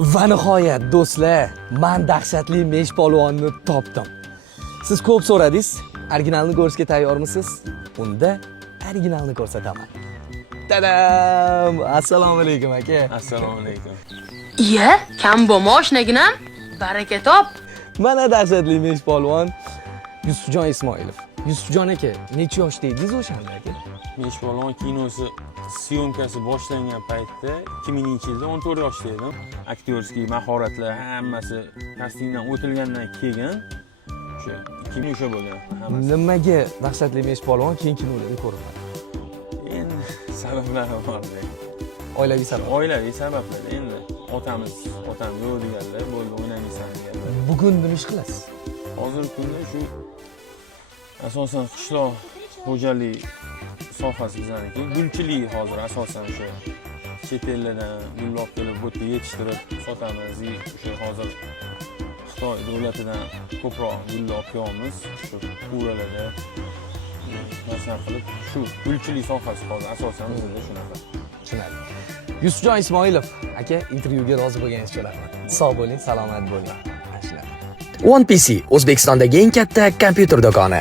Va nihoyat do'stlar, men dahshatli mesh polvonni topdim. Siz ko'p so'radingiz, originalni ko'rishga tayyormisiz? Unda originalni ko'rsataman. Tadam! Assalomu alaykum aka. Assalomu alaykum. Iya, kam bo'lma oshnagina. Baraka top. Mana dahshatli mesh polvon Yusufjon Ismoilov. Yusufjon aka, necha yoshda edingiz o'shanda aka? Meshpolvon kinosi syomkasi boshlangan paytda 2000-yilda 14 yoshda edim. Aktyorskiy mahoratlar hammasi kastingdan o'tilgandan keyin o'sha 2000 o'sha bo'lgan. Nimaga dahshatli mesh polvon keyin kinolarni ko'rmadi? Endi sabablari bor. Oilaviy sabab. Oilaviy sabablar. Endi otam yo'q deganlar, bo'ldi o'ynaysan deganlar. Bugun nima ish qilasiz? Hozirgi kunda shu asosan qishloq xo'jalik sohasi bizaniki. Gulchilik hozir asosan o'sha chet ellardan gul olib kelib bu yerga yetishtirib sotamiz. O'sha hozir Xitoy davlatidan ko'proq gul olib kelyapmiz. Shu uralarda narsa qilib shu gulchilik sohasi hozir asosan bizda shunaqa. Tushunadi. Yusufjon Ismoilov aka, intervyuga rozi bo'lganingiz uchun rahmat. Sog' bo'ling, salomat bo'ling. One PC O'zbekistondagi eng katta kompyuter do'koni.